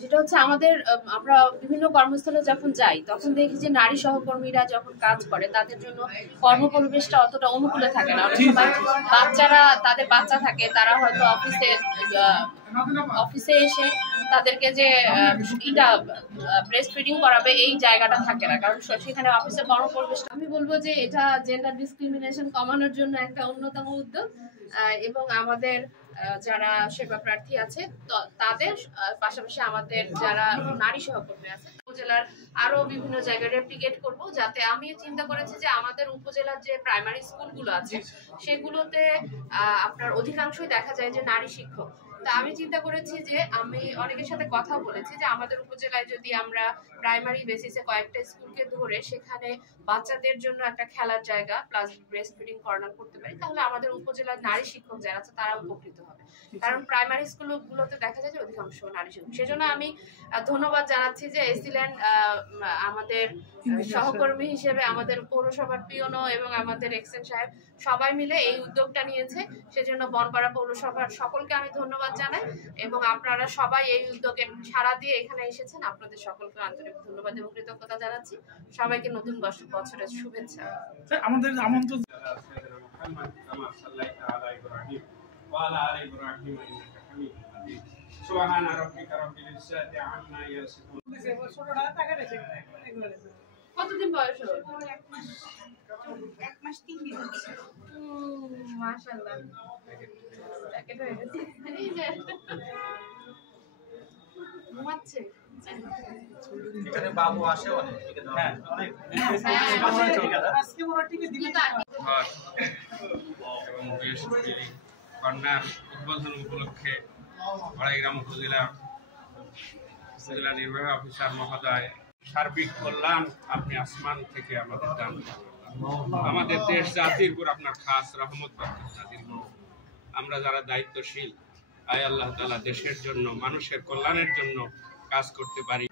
যেটা হচ্ছে আমাদের আমরা বিভিন্ন কর্মস্থলে যখন যাই তখন দেখি যে নারী সহকর্মীরা যখন কাজ করে তাদের জন্য কর্মপরিবেশটা অতটা অনুকূলে থাকে না। অনেক সময় বাচ্চারা, তাদের বাচ্চা থাকে, তারা হয়তো অফিসে এসে তাদেরকে যে ব্রেস্ট ফিডিং করাবে এই জায়গাটা থাকে না, কারণ সেখানে অফিসের কর্মপরিবেশটা। আমি বলবো যে এটা জেন্ডার ডিসক্রিমিনেশন কমানোর জন্য একটা অন্যতম উদ্যোগ, এবং আমাদের যারা সেবা প্রার্থী আছে তাদের পাশাপাশি আমাদের যারা নারী সহকর্মী আছে উপজেলার আরো বিভিন্ন জায়গায় রেপ্লিকেট করব, যাতে আমি চিন্তা করেছি যে আমাদের উপজেলার যে প্রাইমারি স্কুলগুলো আছে সেগুলোতে আপনার অধিকাংশই দেখা যায় যে নারী শিক্ষক। তা আমি চিন্তা করেছি যে আমি অনেকের সাথে কথা বলেছি যে আমাদের উপজেলায় যদি আমরা প্রাইমারি বেসিসে কয়েকটা স্কুলকে ধরে সেখানে বাচ্চাদের জন্য একটা খেলার জায়গা প্লাস ব্রেস্ট ফিডিং কর্নার করতে পারি, তাহলে আমাদের উপজেলার নারী শিক্ষক যারা আছে তারা উপকৃত হবে। কারণ প্রাইমারি স্কুলগুলোতে দেখা যায় যে অধিকাংশ নারী শিক্ষক। সেজন্য আমি ধন্যবাদ জানাচ্ছি যে এসিল্যান্ড আমাদের সহকর্মী হিসেবে আমাদের পৌরসভার পিওনো এবং আমাদের এক্সেন সাহেব সবাই মিলে এই উদ্যোগটা নিয়েছে। সেজন্য বনপাড়া পৌরসভার সকলকে আমি ধন্যবাদ জানাই, এবং আপনারা সবাই এই উদ্যোগে সাড়া দিয়ে এখানে এসেছেন, আপনাদের সকলকে আন্তরিক ধন্যবাদ এবং কৃতজ্ঞতা জানাচ্ছি। সবাইকে নতুন বছরের শুভেচ্ছা। আমাদের আমন্ত্রণ সুবহান রাব্বিকা রাব্বিল ইজ্জাতি আম্মা ইয়াসিফুন। কতদিন বয়স হলো? 1 মাস 3 দিন হচ্ছে। মাশাআল্লাহ, প্যাকেট হয়ে গেছে। এই যে ঘুমাচ্ছে। এখানে বাবু আসে অনেক, ঠিক আছে? হ্যাঁ, অনেক আজকে মোরা টিকে দিলে এবং ব্রেস্ট ফিডিং কর্নার উদ্বোধন উপলক্ষে বড়াইগ্রাম উপজেলা নির্বাহী অফিসার মহোদয়, সার্বিক কল্যাণ আপনি আসমান থেকে আমাদের দান করুন। আমাদের দেশ জাতির উপর আপনার খাস রহমত নাযিল করুন। আমরা যারা দায়িত্বশীল, আয় আল্লাহ তাআলা দেশের জন্য, মানুষের কল্যাণের জন্য কাজ করতে পারি।